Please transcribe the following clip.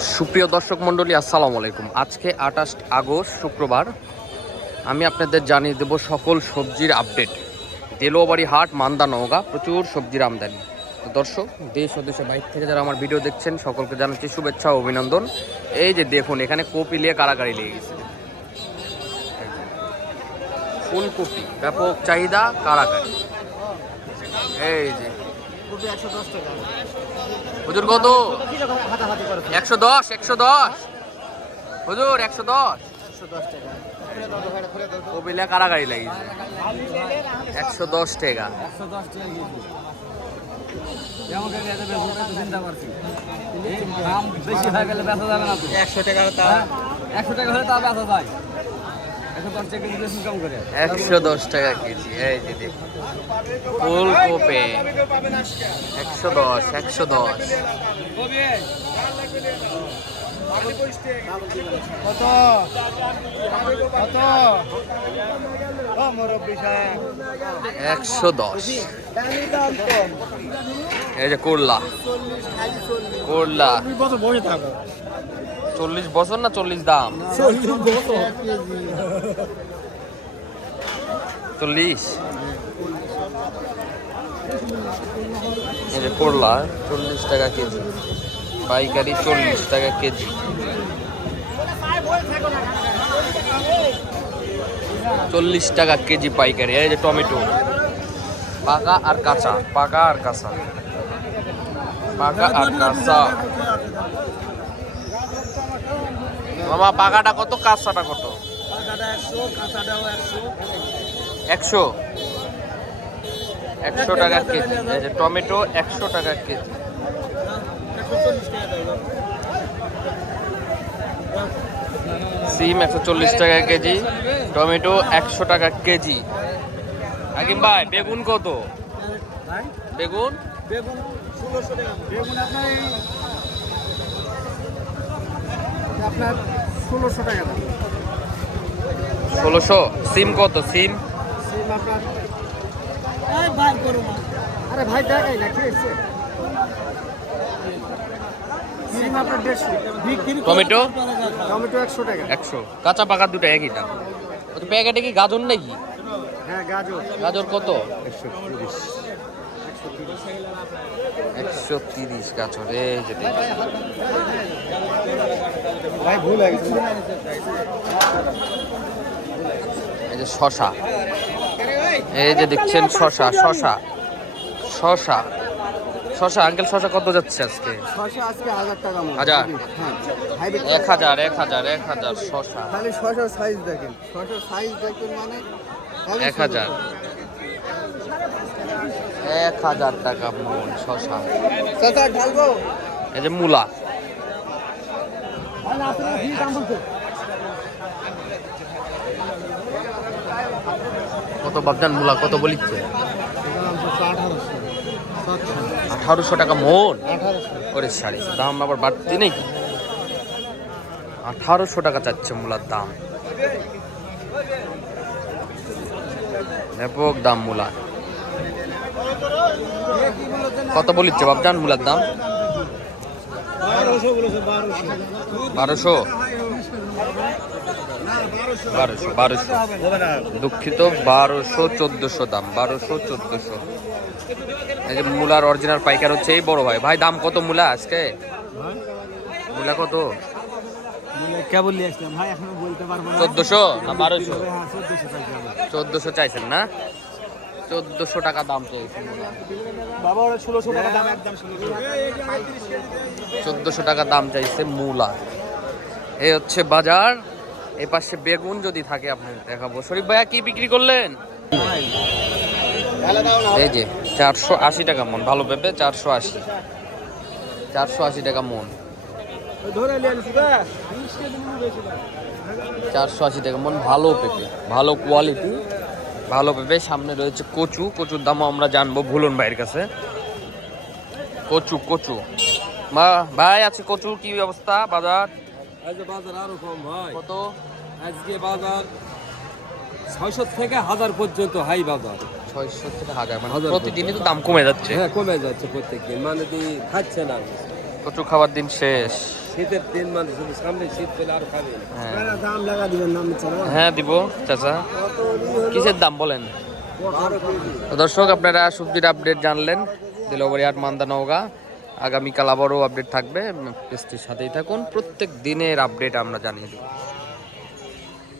সুপ্রিয় দর্শক মণ্ডলী, আসসালামু আলাইকুম। আজকে 28 আগস্ট শুক্রবার। আমি আপনাদের জানিয়ে দেব সকল সবজির আপডেট। দেলোয়াবাড়ি হাট, মান্দা, নওগাঁ প্রচুর সবজির আমদানি। তো দর্শক, দেশ ও দেশের বাইরে থেকে যারা আমার ভিডিও দেখছেন সকলকে জানাচ্ছি শুভেচ্ছা ও অভিনন্দন। এই যে দেখুন, এখানে কপি নিয়ে কারাগারি লেগে গেছে। ফুলকপি ব্যাপক চাহিদা, কারাগারি। এই যে হুজুর কত? 110 110 হুজুর, 110 কপিলা কারাগারি লাগিয়েছে 110 টাকা। বেশি হয়ে গেলে বেচা যাবে না। 100 টাকা হলে তা 100 টাকা হলে তা বেচা যায়। 110 টাকা কেজি। এই যে দেখুন, ফুলকপি 110 110। কত কত 110। এই যে করলা, করলা 40 বছর না 40 দাম? 40। এই যে করলা 40 টাকা কেজি, পাইকারি 40 টাকা কেজি। 40 টাকা কেজি পাইকারি। এই যে টমেটো, পাকা আর কাঁচা, পাকা আর কাঁচা, পাকা আর কাঁচা। মামা, পাকাটা কত, কাঁচাটা কত? 100 100 টাকা কেজি। এই যে টমেটো 100 টাকা কেজি। সিম 140 টাকা কেজি, টমেটো 100 টাকা কেজি। হাকিম ভাই, বেগুন কত? বেগুন বেগুন 1600 টাকা। বেগুন আপনার 1600 টাকা দাম। 1600। সিম কত? সিম সিম আপনার এই ভাই করো না। আরে ভাই দেখাই না, কি হচ্ছে? সিম আপনার 150 বিক্রি। টমেটো? টমেটো 100 টাকা। 100। কাঁচা পাকা দুটো একই দাম। তো প্যাকেটে কি গাজর নাকি? হ্যাঁ, গাজর গাজর কত? 130। 130 গাজর। এই যে দেখুন, ভাই ভুল হয়ে গেছে। এই যে শশা, এই যে দেখছেন শশা, শশা শশা শশা। আঙ্কেল, শশা কত যাচ্ছে আজকে? শসা আজকে 1000 টাকা মূল্য। 1000? হ্যাঁ, হাইব্রিড 1000 1000 1000 শশা। খালি শসার সাইজ দেখেন, শসার সাইজ দেখেন মানে 1000 1000 টাকা মন শশা। শসা ঢালবো। এই যে মূলা, কত বাবজান? মূলা কত বলিচ্ছে? 1800 টাকা মন। ওরে শাড়ি, দাম আবার বাড়তি নেই। 1800 টাকা চাচ্ছে মূলার দাম। ব্যাপক দাম মূলা। কত বলিচ্ছে বাবজান মূলার দাম? 1200 1200 দুঃখিত, 1200 1400 দাম, 1200 1400। এই যে মূলার অরিজিনাল পাইকার হচ্ছে এই বড় ভাই। ভাই, দাম কত মূলা আজকে? মূলা কত? কেবল নিয়ে আসলাম ভাই, এখনো বলতে পারবো না। 1400 না 1200? 1400 চাইছেন না? 1400 টাকা দাম চাইছেন মূলা। বাবা, ওরা 1600 টাকা দাম, একদম 1400 টাকা দাম চাইছে মূলা। এই হচ্ছে বাজার। এই পাশে বেগুন যদি থাকে আপনাদের দেখাবো। শরীফ ভাইয়া, কি বিক্রি করলেন? এই যে 480 টাকা মন ভালো পেঁপে, 480 টাকা মন। 480 টাকা মন ভালো পেঁপে, ভালো কোয়ালিটি, ভালো পেঁপে। সামনে রয়েছে কচু, কচুর দামও আমরা জানবো ভুলন ভাইয়ের কাছে। কচু কচু ভাই আছে, কচুর কি অবস্থা বাজার? আজকে বাজার আরো কম ভাই। কত? আজকে বাজার 600 থেকে 1000 পর্যন্ত হাই বাজার। 600 থেকে 1000, মানে প্রতিদিনই তো দাম কমে যাচ্ছে। হ্যাঁ, কমে যাচ্ছে প্রত্যেকদিন, মানে তুই খাচ্ছে না। কচু খাবার দিন শেষ। শীতের 3 মাস শুধু সামনে শীত পেলে আর খাবে হ্যাঁ দাম লাগা দিবেন নাম ছাড়া হ্যাঁ দিব চাচা কিসের দাম বলেন তো দর্শক আপনারা সবজির আপডেট জানলেন দিলবাড়ি হাট মান্দা নওগাঁ আগামীকাল আবারও আপডেট থাকবে পেজটির সাথেই থাকুন প্রত্যেক দিনের আপডেট আমরা জানিয়ে দেব